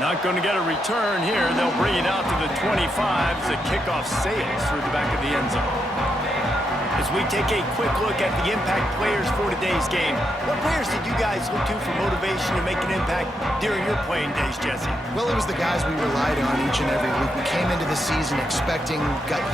Not going to get a return here. They'll bring it out to the 25 as the kickoff sails through the back of the end zone. As we take a quick look at the impact players for today's game, what players did you guys look to for motivation to make an impact during your playing days, Jesse? Well, it was the guys we relied on each and every week. We came into the season expecting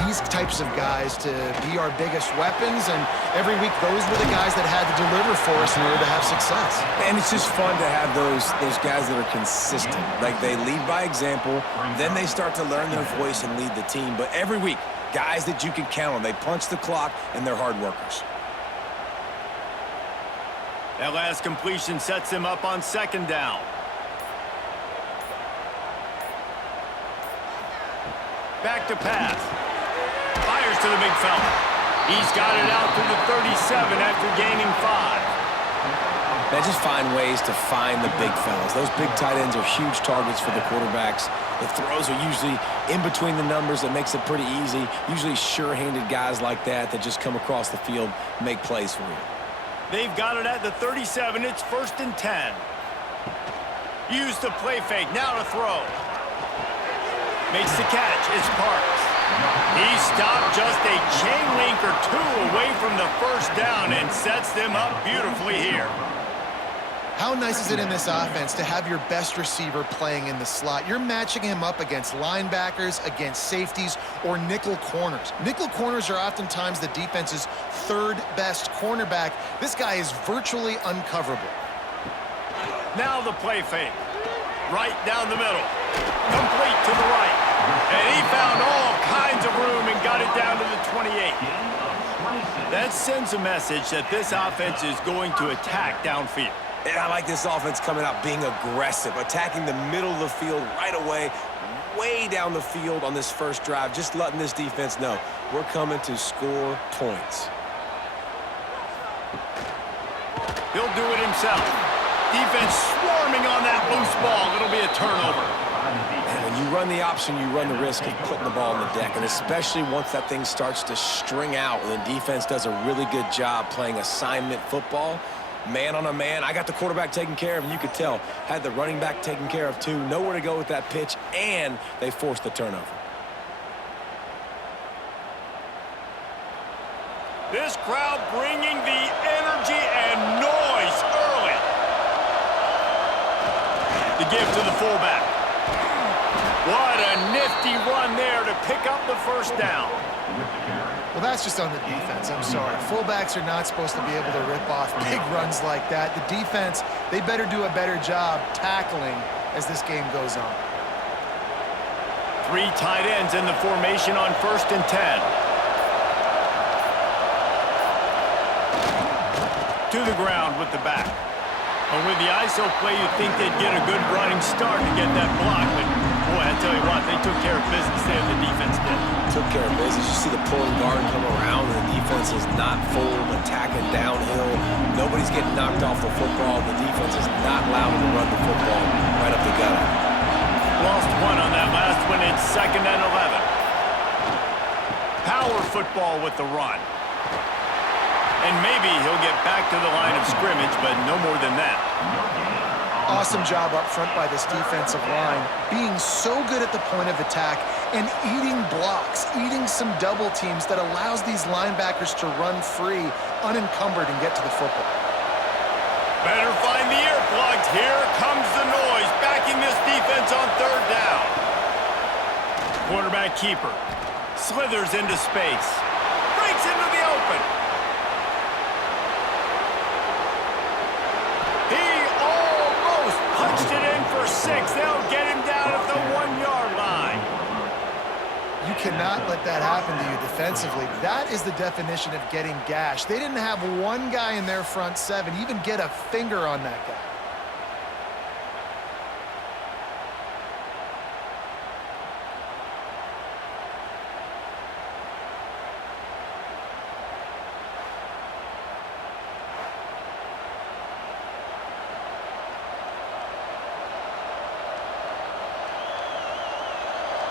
these types of guys to be our biggest weapons, and every week those were the guys that had to deliver for us in order to have success. And it's just fun to have those guys that are consistent. Like, they lead by example, then they start to learn their voice and lead the team. But every week, guys that you can count on. They punch the clock, and they're hard workers. That last completion sets him up on second down. Back to pass. Fires to the big fella. He's got it out to the 37 after gaining 5. They just find ways to find the big fellas. Those big tight ends are huge targets for the quarterbacks. The throws are usually in between the numbers. That makes it pretty easy. Usually sure-handed guys like that just come across the field, make plays for you. They've got it at the 37. It's 1st and 10. Use the play fake. Now to throw. Makes the catch. It's Parks. He stopped just a chain link or 2 away from the first down and sets them up beautifully here. How nice is it in this offense to have your best receiver playing in the slot? You're matching him up against linebackers, against safeties, or nickel corners. Nickel corners are oftentimes the defense's 3rd best cornerback. This guy is virtually uncoverable. Now the play fake. Right down the middle. Complete to the right. And he found all kinds of room and got it down to the 28. That sends a message that this offense is going to attack downfield. And I like this offense coming out being aggressive, attacking the middle of the field right away, way down the field on this first drive, just letting this defense know we're coming to score points. He'll do it himself. Defense swarming on that loose ball. It'll be a turnover. And when you run the option, you run the risk of putting the ball on the deck, and especially once that thing starts to string out and the defense does a really good job playing assignment football, man on a man. I got the quarterback taken care of, and you could tell. Had the running back taken care of, too. Nowhere to go with that pitch, and they forced the turnover. This crowd bringing the energy and noise early. The give to the fullback. What a nifty run there to pick up the first down. Well, that's just on the defense. I'm sorry. Fullbacks are not supposed to be able to rip off big runs like that. The defense, they better do a better job tackling as this game goes on. 3 tight ends in the formation on 1st and 10. To the ground with the back. And with the ISO play, you'd think they'd get a good running start to get that block. But, boy, I tell you what, they took care of business there. The defense did. Took care of business. You see the pulling guard come around, and the defense is not full, attacking downhill. Nobody's getting knocked off the football. The defense is not allowed to run the football right up the gutter. Lost 1 on that last one. It's 2nd and 11. Power football with the run. And maybe he'll get back to the line of scrimmage, but no more than that. Awesome job up front by this defensive line, being so good at the point of attack and eating blocks, eating some double teams that allows these linebackers to run free, unencumbered, and get to the football. Better find the earplugs. Here comes the noise, backing this defense on 3rd down. Quarterback keeper slithers into space, breaks into the open. Punched it in for 6. They'll get him down at the 1-yard line. You cannot let that happen to you defensively. That is the definition of getting gashed. They didn't have one guy in their front 7 even get a finger on that guy.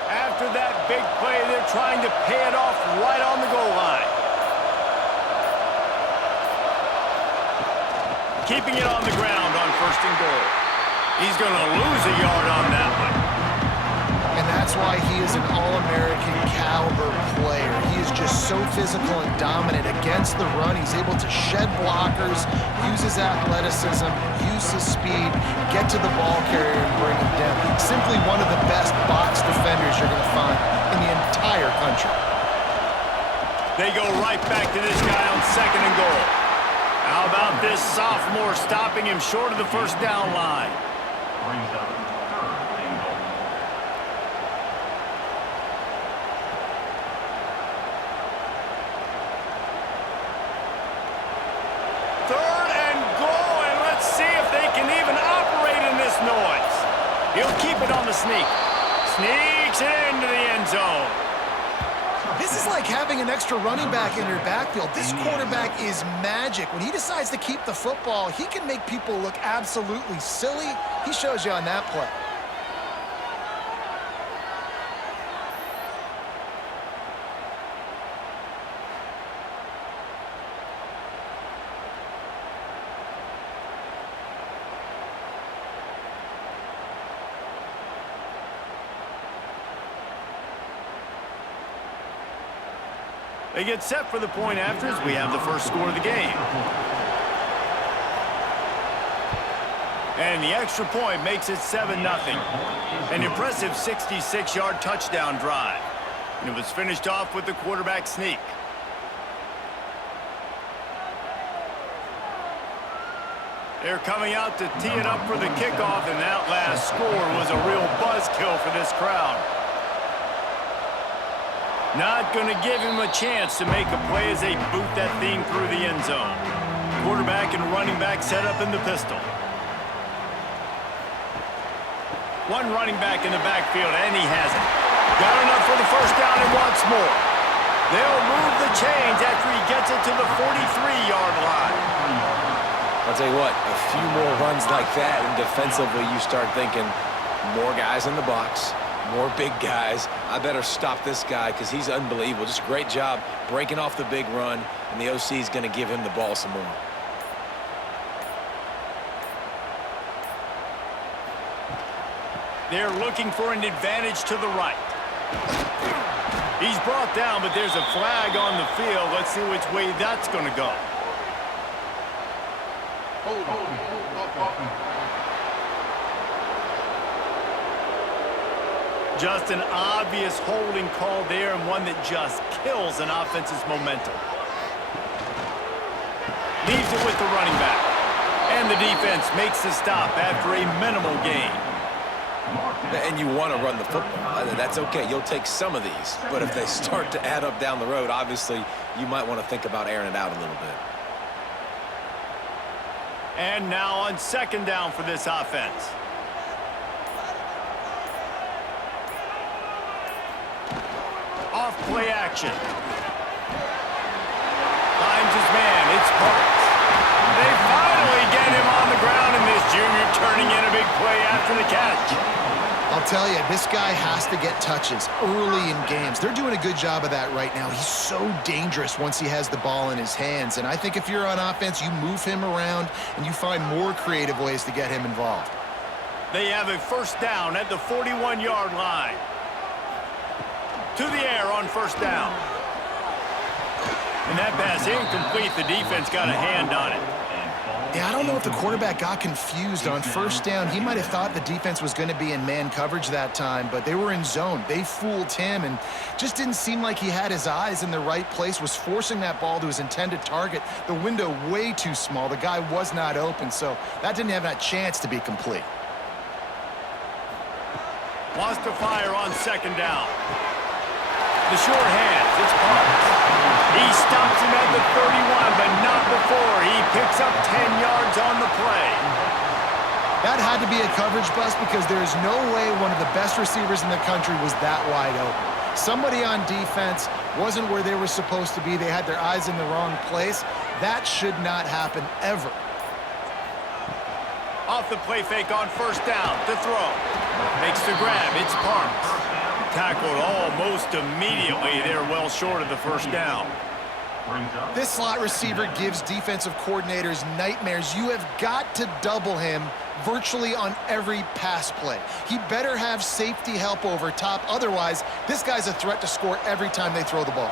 After that big play, they're trying to pay it off right on the goal line. Keeping it on the ground on 1st and goal. He's going to lose a yard on that one. That's why he is an All-American caliber player. He is just so physical and dominant against the run. He's able to shed blockers, use his athleticism, use his speed, get to the ball carrier and bring him down. Simply one of the best box defenders you're going to find in the entire country. They go right back to this guy on 2nd and goal. How about this sophomore stopping him short of the first down line? He'll keep it on the sneak. Sneaks it into the end zone. This is like having an extra running back in your backfield. This quarterback is magic. When he decides to keep the football, he can make people look absolutely silly. He shows you on that play. They get set for the point after as we have the first score of the game. And the extra point makes it 7-0. An impressive 66-yard touchdown drive. And it was finished off with the quarterback sneak. They're coming out to tee it up for the kickoff, and that last score was a real buzzkill for this crowd. Not going to give him a chance to make a play as they boot that thing through the end zone. Quarterback and running back set up in the pistol. One running back in the backfield, and he has it. Got enough for the first down and wants more. They'll move the chains after he gets it to the 43-yard line. I'll tell you what, a few more runs like that, and defensively you start thinking more guys in the box, more big guys. I better stop this guy because he's unbelievable. Just a great job breaking off the big run, and the OC is going to give him the ball some more. They're looking for an advantage to the right. He's brought down, but there's a flag on the field. Let's see which way that's going to go. Just an obvious holding call there, and one that just kills an offense's momentum. Leaves it with the running back. And the defense makes the stop after a minimal gain. And you want to run the football. That's okay. You'll take some of these. But if they start to add up down the road, obviously, you might want to think about airing it out a little bit. And now on 2nd down for this offense. Off play action. Finds his man. It's Parks. They finally get him on the ground, and this junior turning in a big play after the catch. I'll tell you, this guy has to get touches early in games. They're doing a good job of that right now. He's so dangerous once he has the ball in his hands. And I think if you're on offense, you move him around and you find more creative ways to get him involved. They have a first down at the 41-yard line. To the air on first down. And that pass incomplete. The defense got a hand on it. Yeah, I don't know if the quarterback got confused on first down. He might have thought the defense was going to be in man coverage that time, but they were in zone. They fooled him and just didn't seem like he had his eyes in the right place, was forcing that ball to his intended target. The window way too small. The guy was not open, so that didn't have that chance to be complete. Lost to fire on 2nd down. The short hands, it's Parks. He stops him at the 31, but not before he picks up 10 yards on the play. That had to be a coverage bust because there is no way one of the best receivers in the country was that wide open. Somebody on defense wasn't where they were supposed to be. They had their eyes in the wrong place. That should not happen ever. Off the play fake on first down to throw. Makes the grab, it's Parks. Tackled almost immediately. They're well short of the first down. This slot receiver gives defensive coordinators nightmares. You have got to double him virtually on every pass play. He better have safety help over top. Otherwise, this guy's a threat to score every time they throw the ball.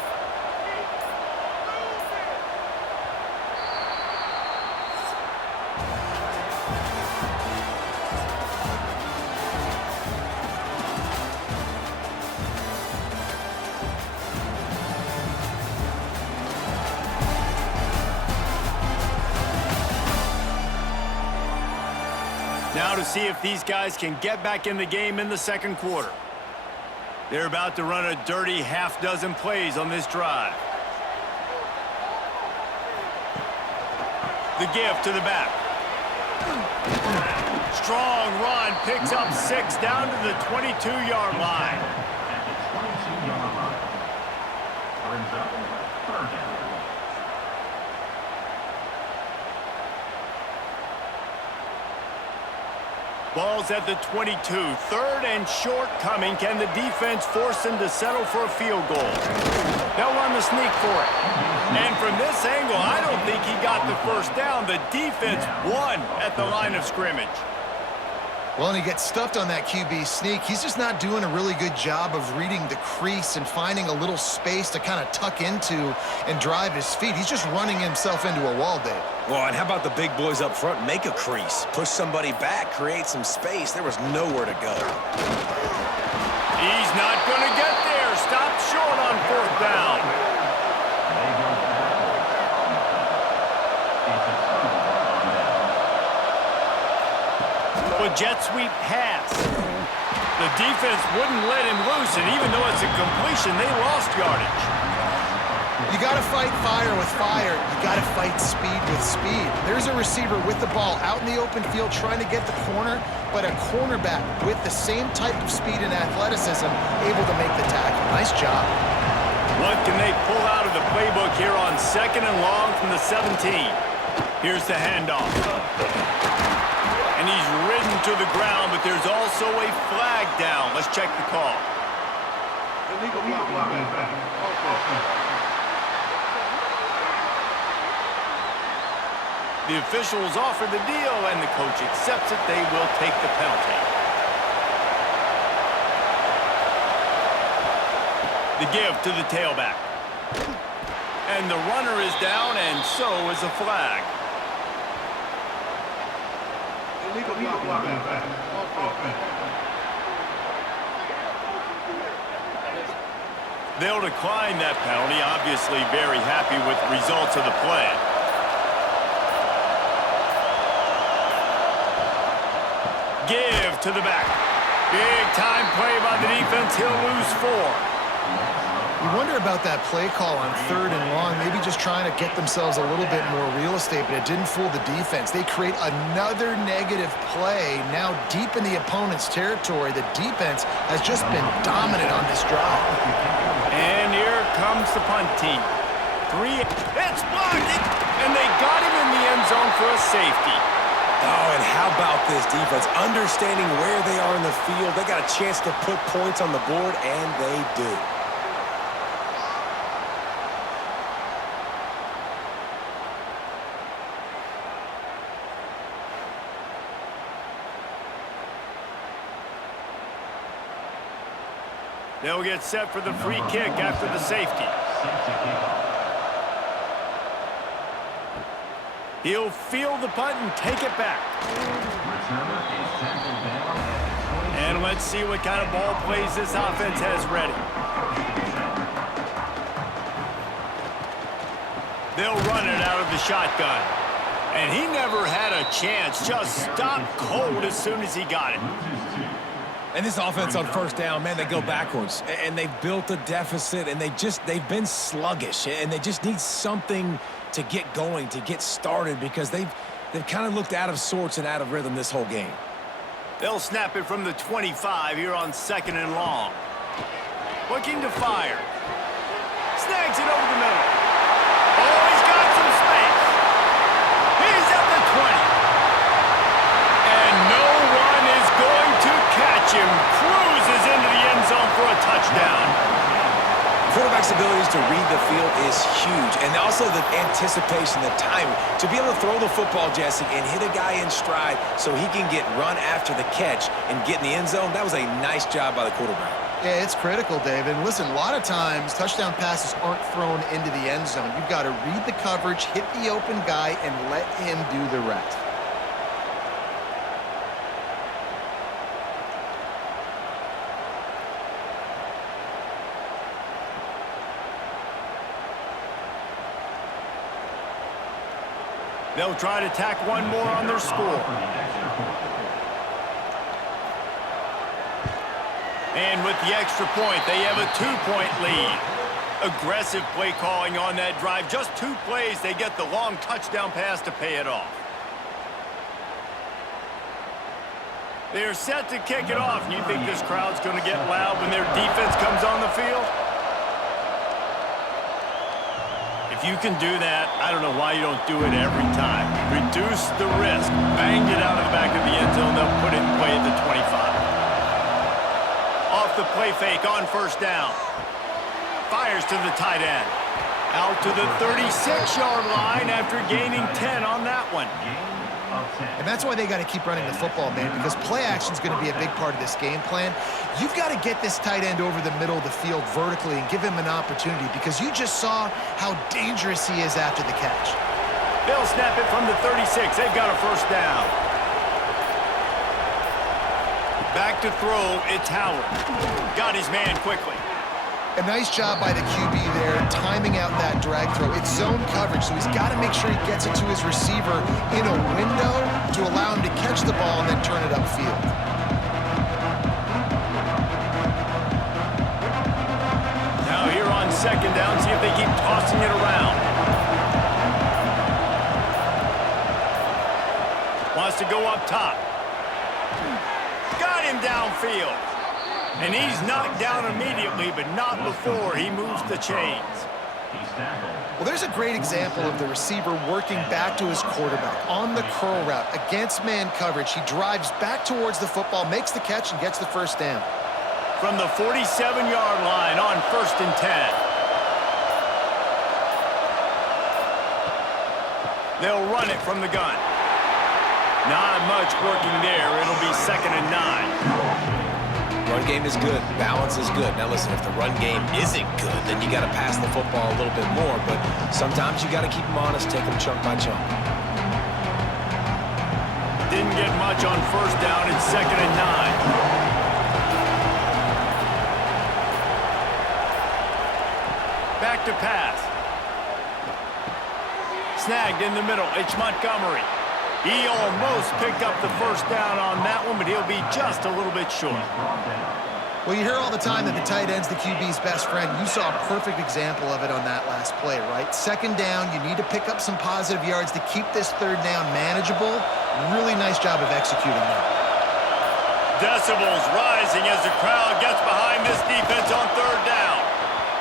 Now to see if these guys can get back in the game in the second quarter. They're about to run a dirty half-dozen plays on this drive. The give to the back. Strong run, picks up 6 down to the 22-yard line. Brings up third down. Ball's at the 22. Third and short coming. Can the defense force him to settle for a field goal? They'll run the sneak for it. And from this angle, I don't think he got the first down. The defense won at the line of scrimmage. Well, and he gets stuffed on that QB sneak. He's just not doing a really good job of reading the crease and finding a little space to kind of tuck into and drive his feet. He's just running himself into a wall, Dave. Well, and how about the big boys up front? Make a crease, push somebody back, create some space. There was nowhere to go. He's not going to get there. Stop short on fourth down. A jet sweep pass. The defense wouldn't let him loose, and even though it's a completion, they lost yardage. You got to fight fire with fire. You got to fight speed with speed. There's a receiver with the ball out in the open field trying to get the corner, but a cornerback with the same type of speed and athleticism able to make the tackle. Nice job. What can they pull out of the playbook here on second and long from the 17? Here's the handoff. And he's ridden to the ground, but there's also a flag down. Let's check the call. Illegal block. The officials offer the deal, and the coach accepts it. They will take the penalty. The give to the tailback. And the runner is down, and so is a flag. Illegal block. They'll decline that penalty, obviously very happy with the results of the play. Give to the back. Big time play by the defense. He'll lose 4. You wonder about that play call on third and long, maybe just trying to get themselves a little bit more real estate, but it didn't fool the defense. They create another negative play now deep in the opponent's territory. The defense has just been dominant on this drive. And here comes the punt team. 3. It's blocked, and they got him in the end zone for a safety. Oh, and how about this defense? Understanding where they are in the field. They got a chance to put points on the board, and they do. They'll get set for the free kick after the safety. He'll field the punt and take it back. And let's see what kind of ball plays this offense has ready. They'll run it out of the shotgun. And he never had a chance. Just stopped cold as soon as he got it. And this offense on first down, man, they go backwards. And they've built a deficit, and they've been sluggish. And they just need something to get going, to get started, because they've kind of looked out of sorts and out of rhythm this whole game. They'll snap it from the 25 here on second and long. Looking to fire. Snags it over the middle. Oh, he's got some space. He's at the 20. And no one is going to catch him. Cruises into the end zone for a touchdown. quarterback's abilities to read the field is huge, and also the anticipation, the timing. To be able to throw the football, Jesse, and hit a guy in stride so he can get run after the catch and get in the end zone, that was a nice job by the quarterback. Yeah, it's critical, David. And listen, a lot of times touchdown passes aren't thrown into the end zone. You've got to read the coverage, hit the open guy, and let him do the rest. They'll try to tack one more on their score. And with the extra point, they have a 2-point lead. Aggressive play calling on that drive. Just 2 plays, they get the long touchdown pass to pay it off. They're set to kick it off. And you think this crowd's going to get loud when their defense comes on the field? If you can do that, I don't know why you don't do it every time. Reduce the risk. Banged it out of the back of the end zone. They'll put it in play at the 25. Off the play fake on first down. Fires to the tight end. Out to the 36-yard line after gaining 10 on that one. And that's why they got to keep running the football, man, because play action is going to be a big part of this game plan. You've got to get this tight end over the middle of the field vertically and give him an opportunity, because you just saw how dangerous he is after the catch. They'll snap it from the 36. They've got a first down. Back to throw, it's Howard. Got his man quickly. A nice job by the QB there, timing out that drag throw. It's zone coverage, so he's got to make sure he gets it to his receiver in a window to allow him to catch the ball and then turn it upfield. Now here on second down, see if they keep tossing it around. Wants to go up top. Got him downfield. And he's knocked down immediately, but not before he moves the chains. Well, there's a great example of the receiver working back to his quarterback on the curl route against man coverage. He drives back towards the football, makes the catch, and gets the first down. From the 47-yard line on 1st and 10. They'll run it from the gun. Not much working there. It'll be 2nd and 9. Run game is good. Balance is good. Now listen, if the run game isn't good, then you got to pass the football a little bit more. But sometimes you got to keep them honest, take them chunk by chunk. Didn't get much on first down. It's 2nd and 9. Back to pass. Snagged in the middle. It's Montgomery. He almost picked up the first down on that one, but he'll be just a little bit short. Well, you hear all the time that the tight end's the QB's best friend. You saw a perfect example of it on that last play, right? Second down, you need to pick up some positive yards to keep this third down manageable. Really nice job of executing that. Decibels rising as the crowd gets behind this defense on third down.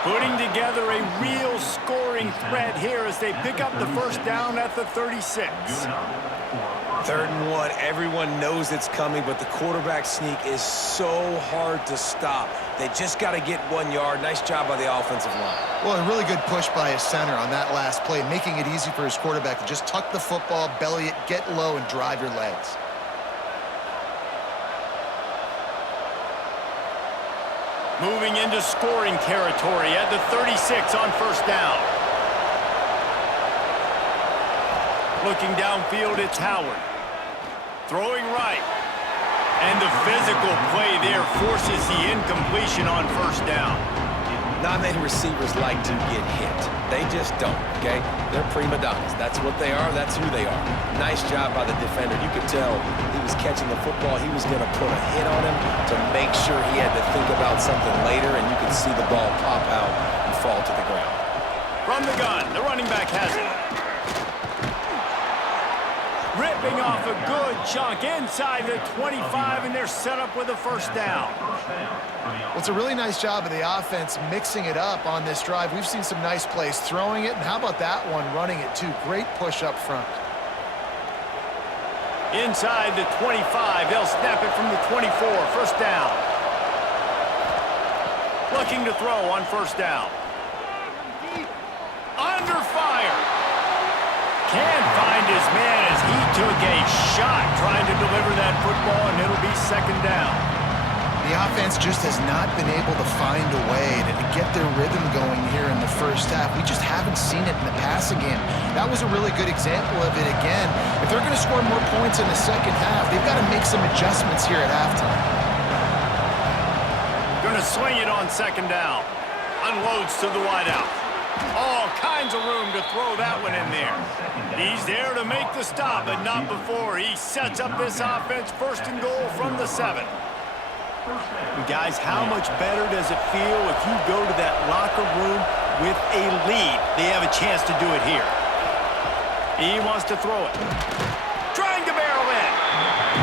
Putting together a real scoring threat here as they pick up the first down at the 36. 3rd and 1, everyone knows it's coming, but the quarterback sneak is so hard to stop. They just got to get 1 yard. Nice job by the offensive line. Well, a really good push by his center on that last play, making it easy for his quarterback to just tuck the football, belly it, get low, and drive your legs. Moving into scoring territory at the 36 on first down. Looking downfield, it's Howard. Throwing right. And the physical play there forces the incompletion on first down. Not many receivers like to get hit. They just don't, okay? They're prima donnas. That's what they are. That's who they are. Nice job by the defender. You could tell he was catching the football. He was going to put a hit on him to make sure he had to think about something later, and you could see the ball pop out and fall to the ground. From the gun, the running back has it. Ripping off a good chunk inside the 25, and they're set up with a first down. Well, it's a really nice job of the offense mixing it up on this drive. We've seen some nice plays throwing it, and how about that one running it too? Great push up front. Inside the 25, they'll snap it from the 24, first down. Looking to throw on first down. Under fire. Can't find his man as he took a shot trying to deliver that football, and it'll be second down. The offense just has not been able to find a way to get their rhythm going here in the first half. We just haven't seen it in the passing game. That was a really good example of it again. If they're going to score more points in the second half, they've got to make some adjustments here at halftime. Going to swing it on second down. Unloads to the wideout. All kinds of room to throw that one in there. He's there to make the stop, but not before. He sets up this offense first and goal from the 7. Guys, how much better does it feel if you go to that locker room with a lead? They have a chance to do it here. He wants to throw it. Trying to barrel in.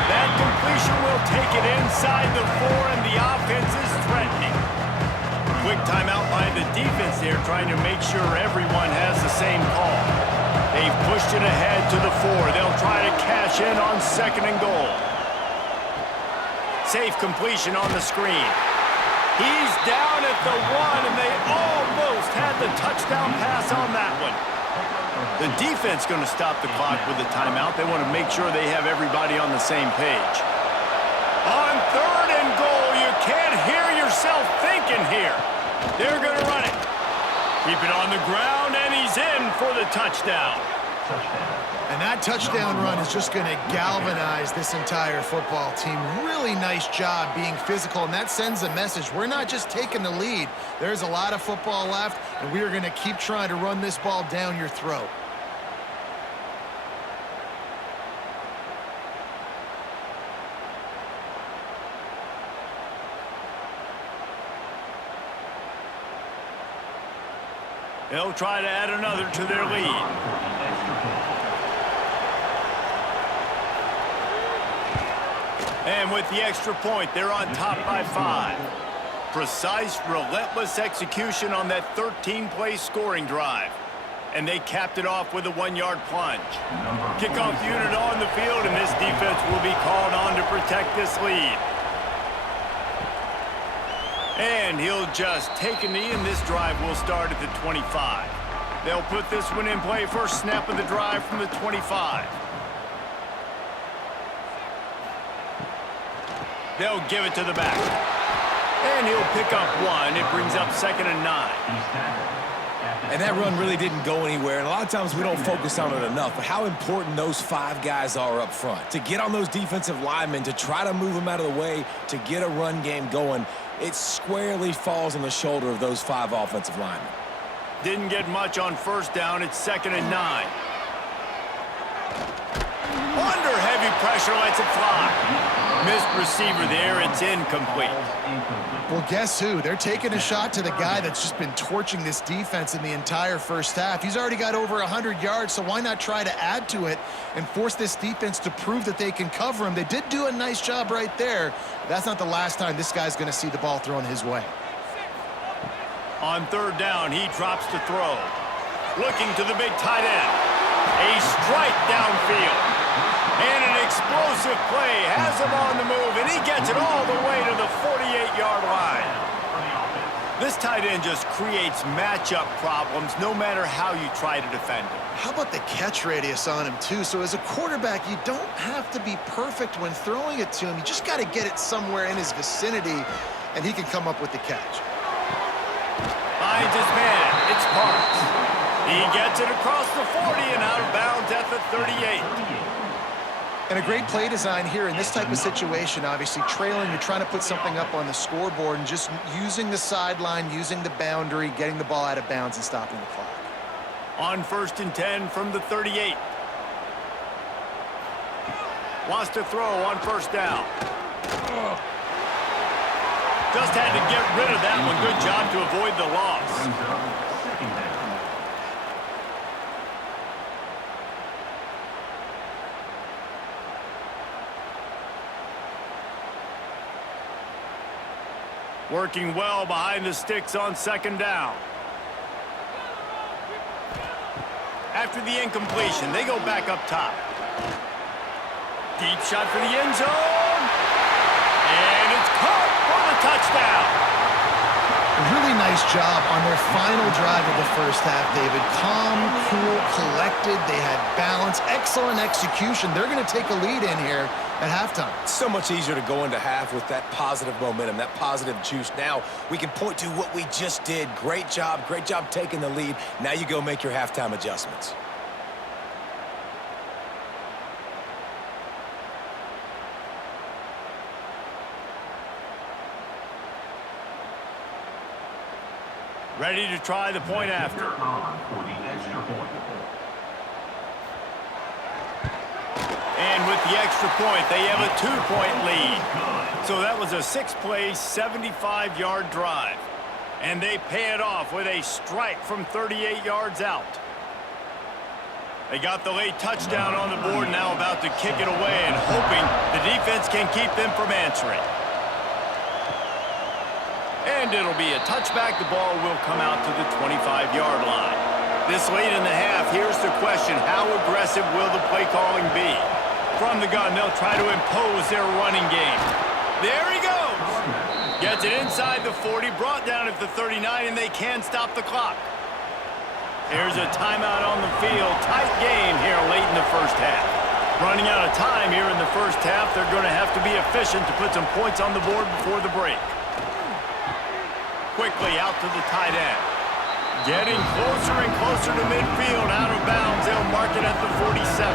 That completion will take it inside the 4, and the offense is threatening. Quick timeout by the defense there, trying to make sure everyone has the same call. They've pushed it ahead to the 4. They'll try to cash in on second and goal. Safe completion on the screen. He's down at the 1, and they almost had the touchdown pass on that one. The defense going to stop the clock with a timeout. They want to make sure they have everybody on the same page. On third and goal, you can't hear yourself thinking here. They're going to run it. Keep it on the ground, and he's in for the touchdown. And that touchdown run is just going to galvanize this entire football team. Really nice job being physical, and that sends a message. We're not just taking the lead. There's a lot of football left, and we are going to keep trying to run this ball down your throat. They'll try to add another to their lead. And with the extra point, they're on top by 5. Precise, relentless execution on that 13-play scoring drive. And they capped it off with a 1-yard plunge. Kickoff unit on the field, and this defense will be called on to protect this lead. And he'll just take a knee, and this drive will start at the 25. They'll put this one in play first snap of the drive from the 25. They'll give it to the back. And he'll pick up 1. It brings up second and 9. And that run really didn't go anywhere, and a lot of times we don't focus on it enough, but how important those 5 guys are up front. To get on those defensive linemen, to try to move them out of the way, to get a run game going, it squarely falls on the shoulder of those 5 offensive linemen. Didn't get much on first down. It's second and 9. Under heavy pressure, lets it fly. Missed receiver there. It's incomplete. Well, guess who? They're taking a shot to the guy that's just been torching this defense in the entire first half. He's already got over 100 yards, so why not try to add to it and force this defense to prove that they can cover him? They did do a nice job right there. That's not the last time this guy's going to see the ball thrown his way. On third down, he drops to throw. Looking to the big tight end. A strike downfield. And an explosive play has him on the move, and he gets it all the way to the 48-yard line. This tight end just creates matchup problems no matter how you try to defend him. How about the catch radius on him, too? So as a quarterback, you don't have to be perfect when throwing it to him. You just got to get it somewhere in his vicinity, and he can come up with the catch. Finds his man. It's Parks. He gets it across the 40 and out of bounds at the 38. And a great play design here in this type of situation. Obviously, trailing, you're trying to put something up on the scoreboard and just using the sideline, using the boundary, getting the ball out of bounds and stopping the clock. On first and 10 from the 38. Wants to throw on first down. Just had to get rid of that one. Good job to avoid the loss. Working well behind the sticks on second down. After the incompletion, they go back up top. Deep shot for the end zone. And it's caught for the touchdown. A really nice nice job on their final drive of the first half, David. Calm, cool, collected. They had balance, excellent execution. They're going to take a lead in here at halftime. It's so much easier to go into half with that positive momentum, that positive juice. Now we can point to what we just did. Great job taking the lead. Now you go make your halftime adjustments. Ready to try the point after. For the extra point. And with the extra point, they have a 2-point lead. So that was a 6-play, 75-yard drive. And they pay it off with a strike from 38 yards out. They got the late touchdown on the board, now about to kick it away and hoping the defense can keep them from answering. And it'll be a touchback. The ball will come out to the 25-yard line. This late in the half, here's the question. How aggressive will the play calling be? From the gun, they'll try to impose their running game. There he goes. Gets it inside the 40, brought down at the 39, and they can stop the clock. Here's a timeout on the field. Tight game here late in the first half. Running out of time here in the first half. They're going to have to be efficient to put some points on the board before the break. Quickly out to the tight end. Getting closer and closer to midfield. Out of bounds. They'll mark it at the 47.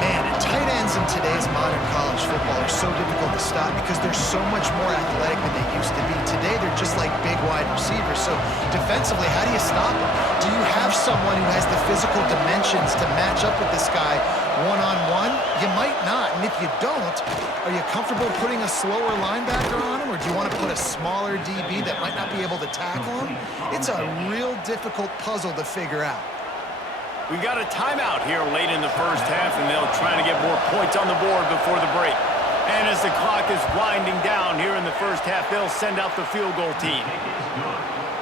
Man, and tight ends in today's modern college football are so difficult to stop because they're so much more athletic than they used to be. Today, they're just like big wide receivers. So defensively, how do you stop them? Do you have someone who has the physical dimensions to match up with this guy one-on-one? You might not. And if you don't, are you comfortable putting a slower linebacker on him? Or do you want to put a smaller DB that might not be able to tackle him? It's a real difficult puzzle to figure out. We got a timeout here late in the first half, and they'll try to get more points on the board before the break. And as the clock is winding down here in the first half, they'll send out the field goal team.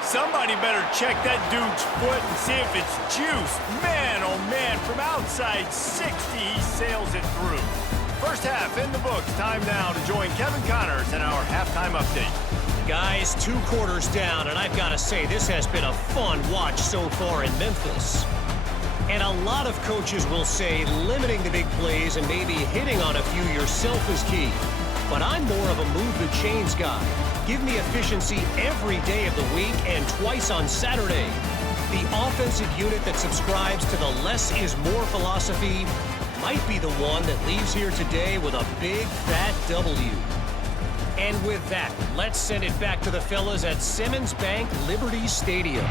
Somebody better check that dude's foot and see if it's juiced. Man, oh man, from outside 60, he sails it through. First half in the books. Time now to join Kevin Connors in our halftime update. Guys, 2 quarters down, and I've got to say, this has been a fun watch so far in Memphis. And a lot of coaches will say limiting the big plays and maybe hitting on a few yourself is key. But I'm more of a move the chains guy. Give me efficiency every day of the week and twice on Saturday. The offensive unit that subscribes to the less is more philosophy might be the one that leaves here today with a big fat W. And with that, let's send it back to the fellas at Simmons Bank Liberty Stadium.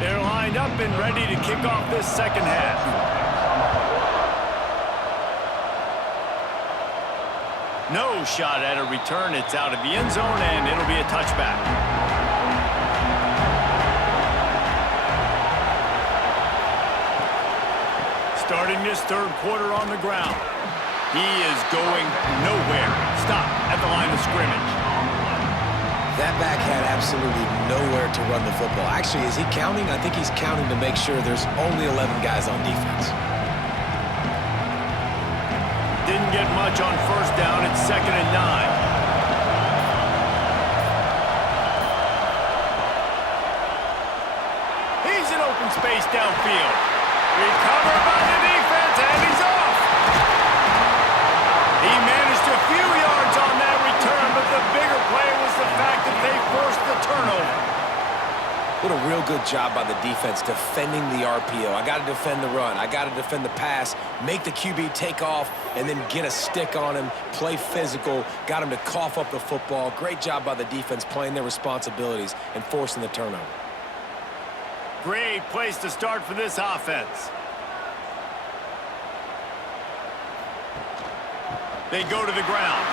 They're lined up and ready to kick off this second half. No shot at a return. It's out of the end zone, and it'll be a touchback. Starting this third quarter on the ground. He is going nowhere. Stop at the line of scrimmage. That back had absolutely nowhere to run the football. Actually, is he counting? I think he's counting to make sure there's only 11 guys on defense. Didn't get much on first down. It's 2nd and 9. He's in open space downfield. Recovered by the defense, and he's off. He managed a few yards on that return, but the bigger play was the fact that they forced the turnover. What a real good job by the defense defending the RPO. I got to defend the run. I got to defend the pass, make the QB take off, and then get a stick on him, play physical, got him to cough up the football. Great job by the defense playing their responsibilities and forcing the turnover. Great place to start for this offense. They go to the ground.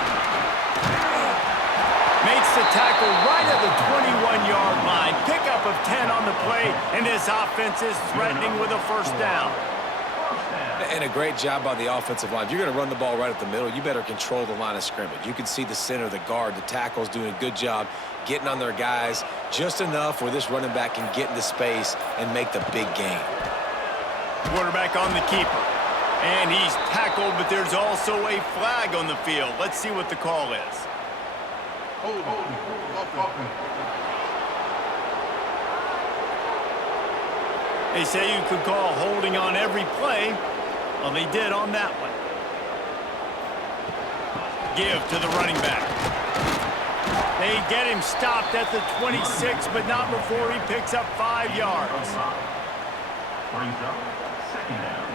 Makes the tackle right at the 21-yard line. Pickup of 10 on the play, and this offense is threatening with a first down. And a great job by the offensive line. If you're going to run the ball right at the middle, you better control the line of scrimmage. You can see the center, the guard, the tackle's doing a good job getting on their guys just enough where this running back can get into space and make the big game. Quarterback on the keeper. And he's tackled, but there's also a flag on the field. Let's see what the call is. They say you could call holding on every play. Well, they did on that one. Give to the running back. They get him stopped at the 26, but not before he picks up 5 yards. Brings up second down.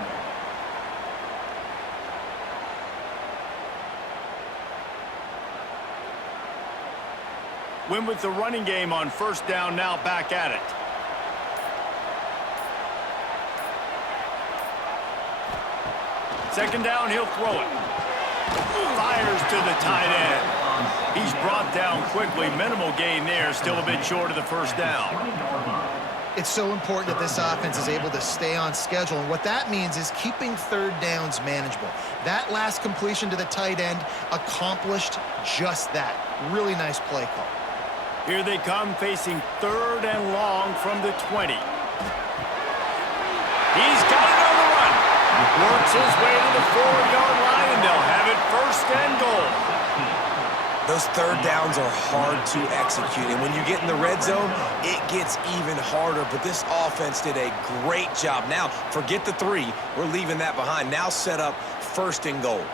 Win with the running game on first down, now back at it. Second down, he'll throw it. Fires to the tight end. He's brought down quickly. Minimal gain there, still a bit short of the first down. It's so important that this offense is able to stay on schedule, and what that means is keeping third downs manageable. That last completion to the tight end accomplished just that. Really nice play call. Here they come, facing third and long from the 20. He's got it on the run. Works his way to the 4-yard line, and they'll have it first and goal. Those third downs are hard to execute, and when you get in the red zone, it gets even harder, but this offense did a great job. Now, forget the 3. We're leaving that behind. Now set up first and goal.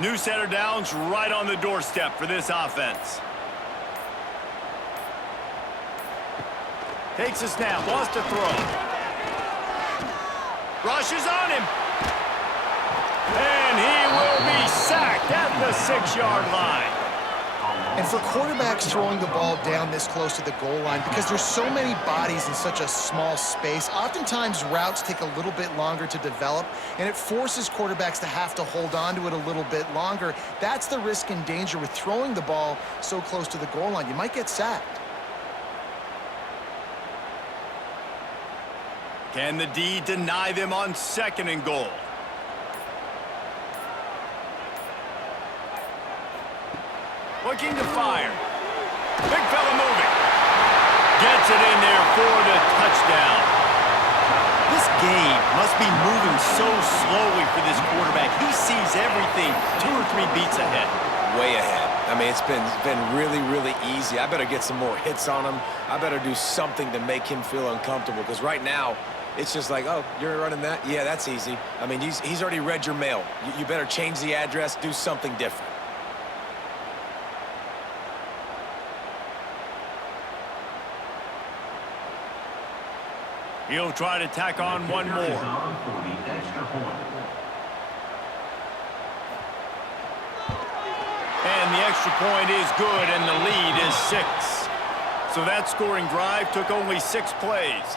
New set of downs right on the doorstep for this offense. Takes a snap, wants to throw. Rushes on him. And he will be sacked at the 6-yard line. And for quarterbacks throwing the ball down this close to the goal line, because there's so many bodies in such a small space, oftentimes routes take a little bit longer to develop, and it forces quarterbacks to have to hold on to it a little bit longer. That's the risk and danger with throwing the ball so close to the goal line. You might get sacked. Can the D deny them on second and goal? Looking to fire. Big fella moving. Gets it in there for the touchdown. This game must be moving so slowly for this quarterback. He sees everything 2 or 3 beats ahead. Way ahead. I mean, it's been really, really easy. I better get some more hits on him. I better do something to make him feel uncomfortable, because right now, it's just like, oh, you're running that? Yeah, that's easy. I mean, he's already read your mail. You better change the address, do something different. He'll try to tack on one more. For the extra point. And the extra point is good, and the lead is 6. So that scoring drive took only 6 plays.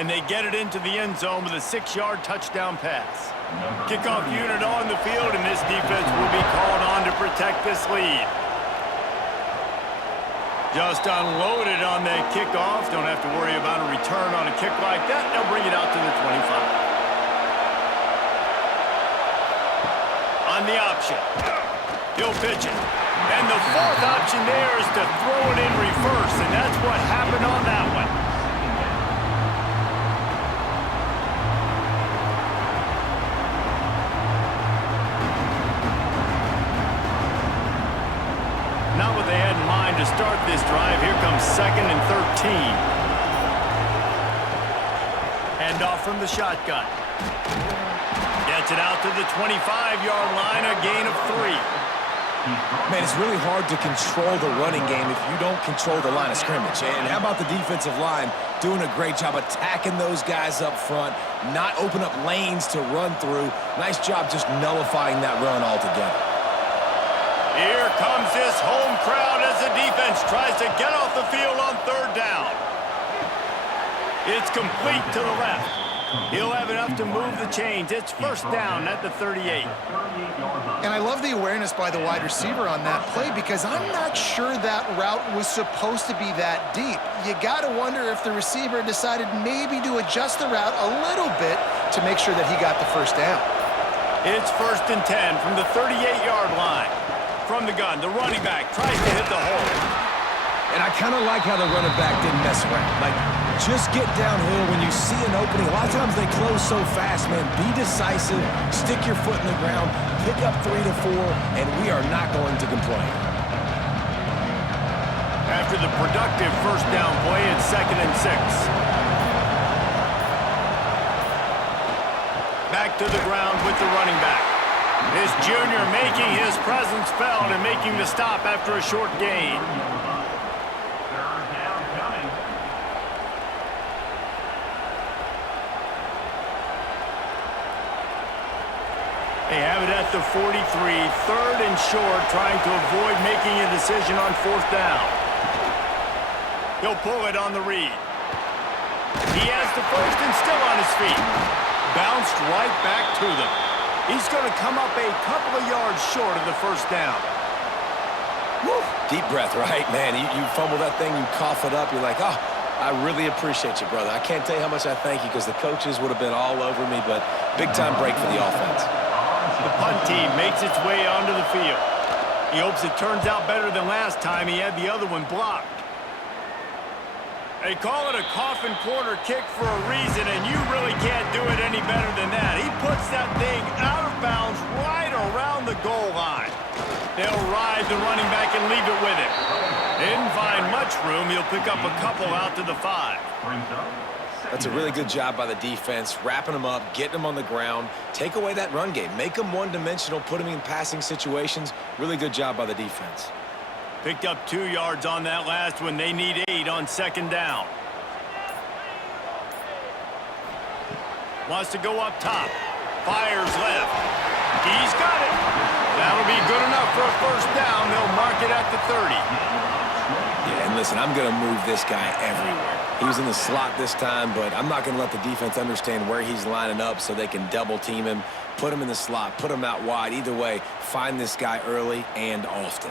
And they get it into the end zone with a 6-yard touchdown pass. Kickoff unit on the field, and this defense will be called on to protect this lead. Just unloaded on the kickoff. Don't have to worry about a return on a kick like that. They'll bring it out to the 25. On the option. He'll pitch it. And the 4th option there is to throw it in reverse, and that's what happened on that one. Not what they had in mind to start this drive. Here comes 2nd and 13. Handoff from the shotgun. Gets it out to the 25-yard line, a gain of 3. Man, it's really hard to control the running game if you don't control the line of scrimmage. And how about the defensive line doing a great job attacking those guys up front, not open up lanes to run through. Nice job just nullifying that run altogether. Here comes this home crowd as the defense tries to get off the field on 3rd down. It's complete to the left. He'll have enough to move the chains. It's first down at the 38. And I love the awareness by the wide receiver on that play, because I'm not sure that route was supposed to be that deep. You got to wonder if the receiver decided maybe to adjust the route a little bit to make sure that he got the first down. It's 1st and 10 from the 38-yard line. From the gun, the running back tries to hit the hole. And I kind of like how the running back didn't mess around. Like, just get downhill when you see an opening. A lot of times they close so fast, man. Be decisive, stick your foot in the ground, pick up 3 to 4, and we are not going to complain. After the productive first down play, it's 2nd and 6. Back to the ground with the running back. This junior making his presence felt and making the stop after a short gain. They have it at the 43, 3rd and short, trying to avoid making a decision on 4th down. He'll pull it on the read. He has the first and still on his feet. Bounced right back to them. He's going to come up a couple of yards short of the 1st down. Woo. Deep breath, right? Man, you fumble that thing, you cough it up, you're like, oh, I really appreciate you, brother. I can't tell you how much I thank you because the coaches would have been all over me, but big-time break for the offense. The punt team makes its way onto the field. He hopes it turns out better than last time he had the other one blocked. They call it a coffin corner kick for a reason, and you really can't do it any better than that. He puts that thing out of bounds right around the goal line. They'll ride the running back and leave it with him. Didn't find much room. He'll pick up a couple out to the 5. That's a really good job by the defense, wrapping them up, getting them on the ground, take away that run game, make them one-dimensional, put them in passing situations. Really good job by the defense. Picked up 2 yards on that last one. They need 8 on 2nd down. Wants to go up top. Fires left. He's got it. That'll be good enough for a 1st down. They'll mark it at the 30. Yeah, and listen, I'm going to move this guy everywhere. He was in the slot this time, but I'm not going to let the defense understand where he's lining up so they can double-team him, put him in the slot, put him out wide. Either way, find this guy early and often.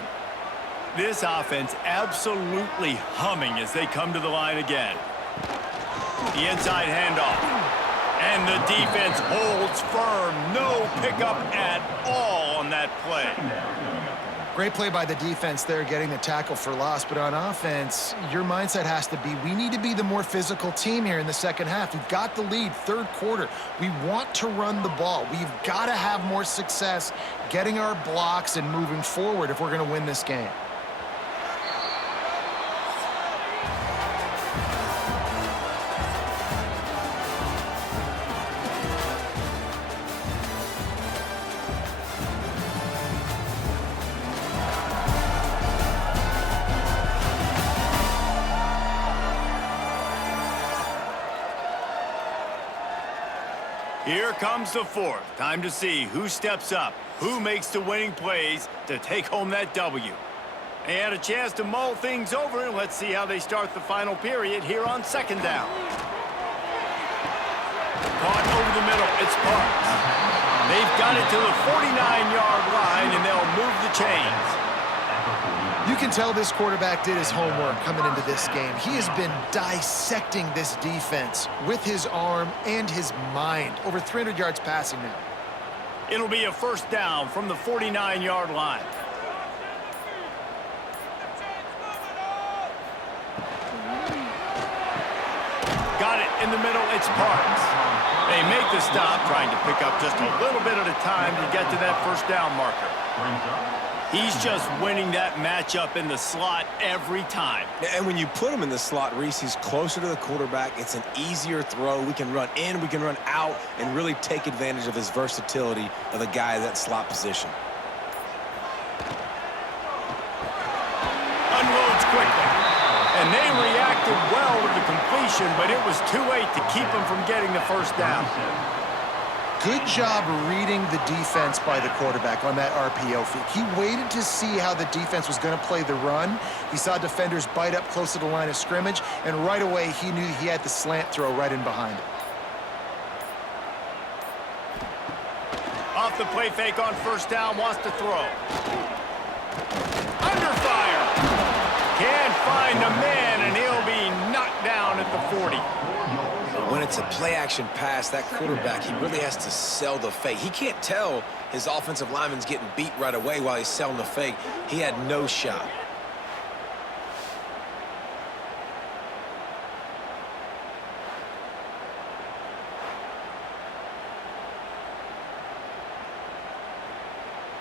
This offense absolutely humming as they come to the line again. The inside handoff. And the defense holds firm. No pickup at all on that play. Great play by the defense there, getting the tackle for loss. But on offense, your mindset has to be, we need to be the more physical team here in the 2nd half. We've got the lead, 3rd quarter. We want to run the ball. We've got to have more success getting our blocks and moving forward if we're going to win this game. Here comes the 4th. Time to see who steps up, who makes the winning plays to take home that W. They had a chance to mull things over, and let's see how they start the final period here on 2nd down. Caught over the middle. It's Parks. They've got it to the 49-yard line, and they'll move the chains. You can tell this quarterback did his homework coming into this game. He has been dissecting this defense with his arm and his mind. Over 300 yards passing now. It'll be a 1st down from the 49-yard line. Got it in the middle. It's Parks. They make the stop, trying to pick up just a little bit at a time to get to that 1st down marker. He's just winning that matchup in the slot every time. And when you put him in the slot, Reese, he's closer to the quarterback. It's an easier throw. We can run in, we can run out, and really take advantage of his versatility of the guy in that slot position. Unloads quickly. And they reacted well to the completion, but it was too late to keep him from getting the 1st down. Good job reading the defense by the quarterback on that RPO feed. He waited to see how the defense was going to play the run. He saw defenders bite up close to the line of scrimmage, and right away he knew he had the slant throw right in behind it. Off the play fake on 1st down, wants to throw. Under fire. Can't find a man, and he'll be knocked down at the 40. When it's a play-action pass, that quarterback, he really has to sell the fake. He can't tell his offensive lineman's getting beat right away while he's selling the fake. He had no shot.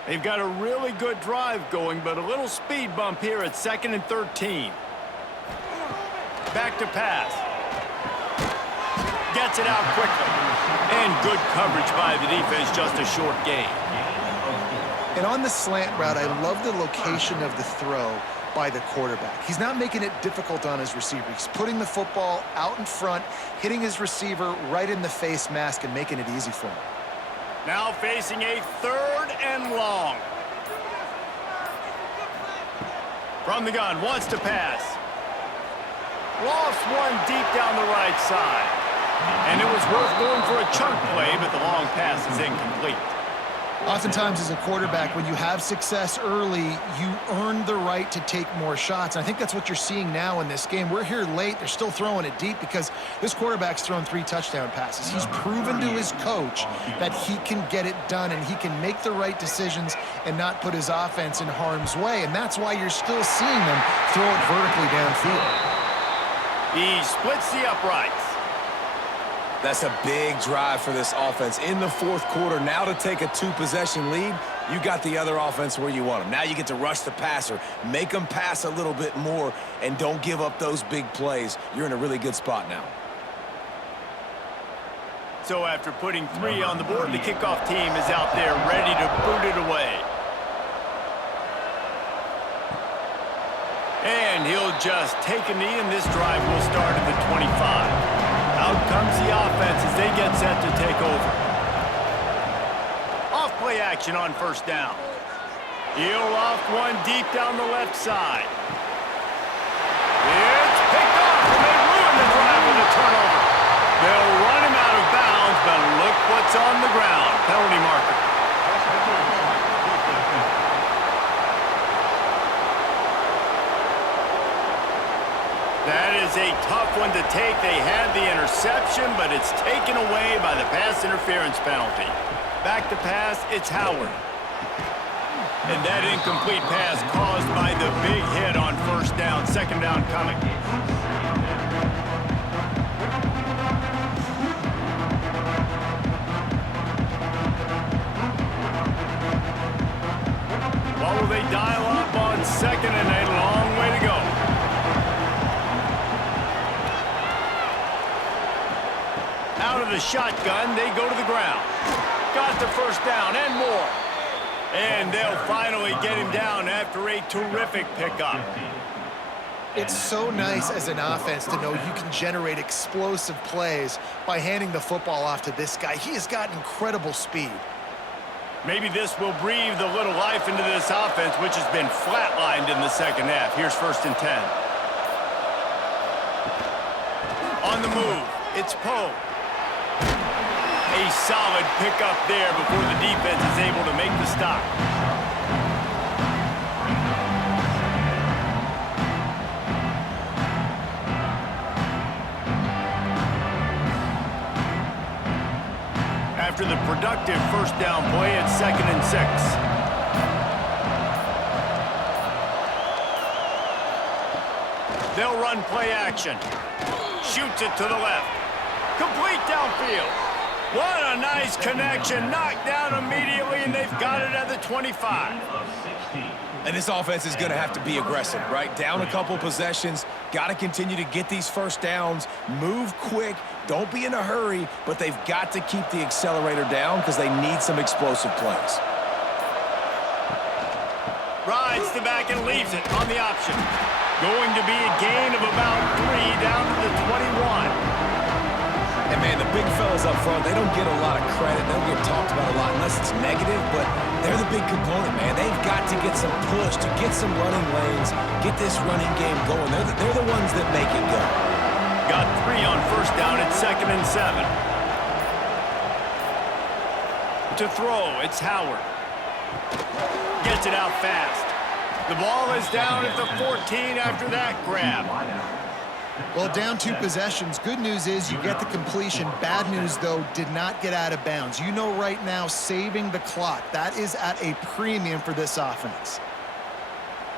They've got a really good drive going, but a little speed bump here at 2nd and 13. Back to pass. Gets it out quickly. And good coverage by the defense, just a short gain. And on the slant route, I love the location of the throw by the quarterback. He's not making it difficult on his receiver. He's putting the football out in front, hitting his receiver right in the face mask and making it easy for him. Now facing a 3rd and long. From the gun, wants to pass. Lost one deep down the right side. And it was worth going for a chunk play, but the long pass is incomplete. Oftentimes as a quarterback, when you have success early, you earn the right to take more shots. And I think that's what you're seeing now in this game. We're here late. They're still throwing it deep because this quarterback's thrown 3 touchdown passes. He's proven to his coach that he can get it done and he can make the right decisions and not put his offense in harm's way. And that's why you're still seeing them throw it vertically downfield. He splits the uprights. That's a big drive for this offense in the 4th quarter. Now to take a 2-possession lead, you got the other offense where you want them. Now you get to rush the passer, make them pass a little bit more, and don't give up those big plays. You're in a really good spot now. So after putting 3 on the board, the kickoff team is out there ready to boot it away. And he'll just take a knee, and this drive will start at the 25. Out comes the offense as they get set to take over. Off play action on 1st down. He'll loft one deep down the left side. It's picked off, and they ruin the drive with a turnover. They'll run him out of bounds, but look what's on the ground. Penalty marker. That is a tough one to take. They had the interception, but it's taken away by the pass interference penalty. Back to pass, it's Howard. And that incomplete pass caused by the big hit on 1st down. 2nd down coming. What will they dial up on 2nd and a long way to go? Out of the shotgun, they go to the ground. Got the 1st down and more. And they'll finally get him down after a terrific pickup. It's so nice as an offense to know you can generate explosive plays by handing the football off to this guy. He has got incredible speed. Maybe this will breathe a little life into this offense, which has been flatlined in the 2nd half. Here's 1st and 10. On the move, it's Poe. A solid pickup there before the defense is able to make the stop. After the productive 1st down play, it's 2nd and 6. They'll run play action. Shoots it to the left. Complete downfield. What a nice connection. Knocked down immediately, and they've got it at the 25. And this offense is going to have to be aggressive, right? Down a couple possessions. Got to continue to get these 1st downs. Move quick. Don't be in a hurry, but they've got to keep the accelerator down because they need some explosive plays. Rides the back and leaves it on the option. Going to be a gain of about 3 down to the 21. And, man, the big fellas up front, they don't get a lot of credit. They don't get talked about a lot unless it's negative, but they're the big component, man. They've got to get some push, to get some running lanes, get this running game going. They're the ones that make it go. Got 3 on 1st down at 2nd and 7. To throw, it's Howard. Gets it out fast. The ball is down at the 14 after that grab. Well, down 2 possessions. Good news is you get the completion. Bad news, though, did not get out of bounds. You know right now, saving the clock, that is at a premium for this offense.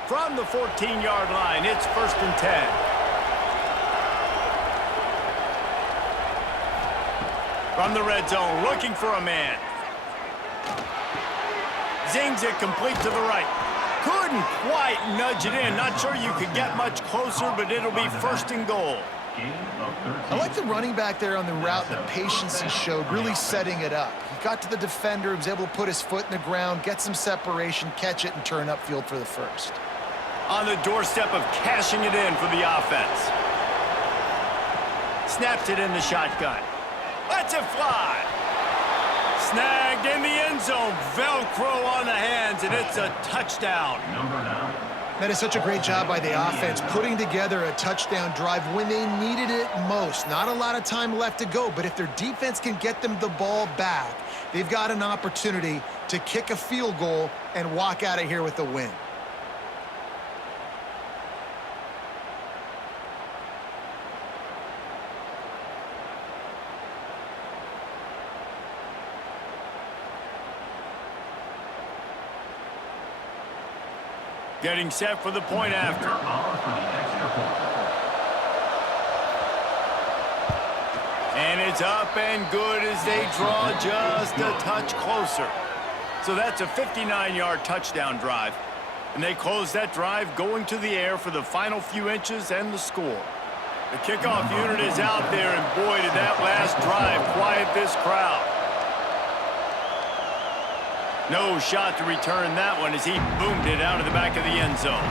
From the 14-yard line, it's 1st and 10. From the red zone, looking for a man. Zings it complete to the right. Couldn't quite nudge it in. Not sure you could get much closer, but it'll be first and goal. I like the running back there on the route, the patience he showed, really setting it up. He got to the defender, was able to put his foot in the ground, get some separation, catch it, and turn upfield for the first. On the doorstep of cashing it in for the offense. Snaps it in the shotgun. Lets it fly. Snagged in the end zone. Velcro on the hands, and it's a touchdown. That is such a great job by the offense, putting together a touchdown drive when they needed it most. Not a lot of time left to go, but if their defense can get them the ball back, they've got an opportunity to kick a field goal and walk out of here with a win. Getting set for the point after. And it's up and good as they draw just a touch closer. So that's a 59-yard touchdown drive. And they close that drive going to the air for the final few inches and the score. The kickoff unit is out there, and boy, did that last drive quiet this crowd. No shot to return that one as he boomed it out of the back of the end zone.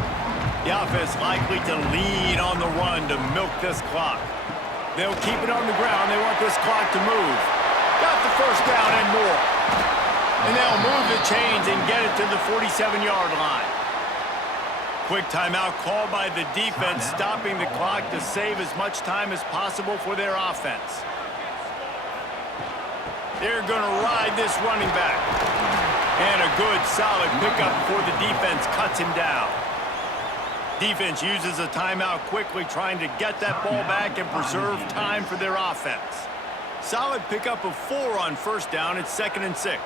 The offense likely to lean on the run to milk this clock. They'll keep it on the ground. They want this clock to move. Got the first down and more. And they'll move the chains and get it to the 47-yard line. Quick timeout called by the defense, stopping the clock to save as much time as possible for their offense. They're going to ride this running back. And a good, solid pickup before the defense cuts him down. Defense uses a timeout quickly, trying to get that ball back and preserve time for their offense. Solid pickup of 4 on first down. It's 2nd and 6.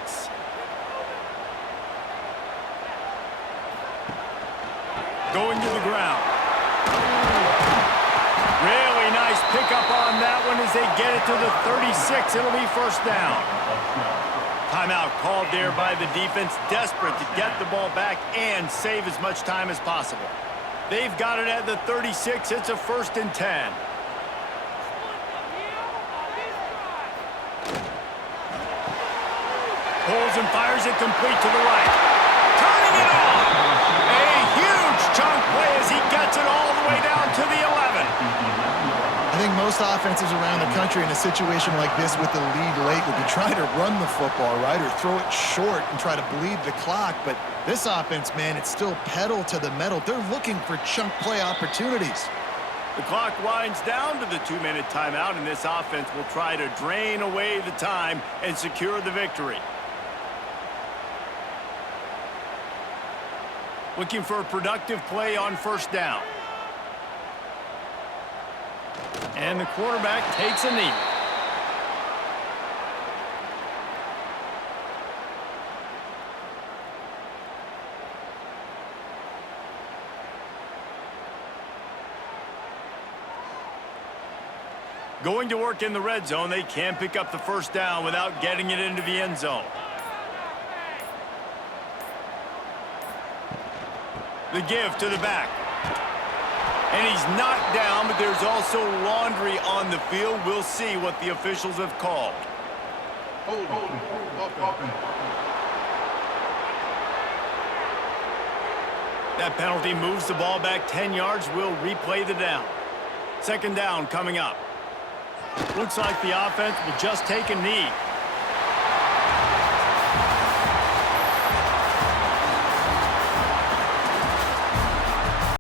Going to the ground. Really nice pickup on that one as they get it to the 36. It'll be first down. Timeout called there by the defense, desperate to get the ball back and save as much time as possible. They've got it at the 36. It's a 1st and 10. Pulls and fires it complete to the right. Turning it on. A huge chunk play as he gets it all the way down to the 11. I think most offenses around the country in a situation like this with the lead late would be trying to run the football, right, or throw it short and try to bleed the clock. But this offense, man, it's still pedal to the metal. They're looking for chunk play opportunities. The clock winds down to the 2-minute timeout, and this offense will try to drain away the time and secure the victory. Looking for a productive play on first down. And the quarterback takes a knee. Going to work in the red zone, they can pick up the first down without getting it into the end zone. The give to the back. And he's knocked down, but there's also laundry on the field. We'll see what the officials have called. That penalty moves the ball back 10 yards. We'll replay the down. 2nd down coming up. Looks like the offense will just take a knee.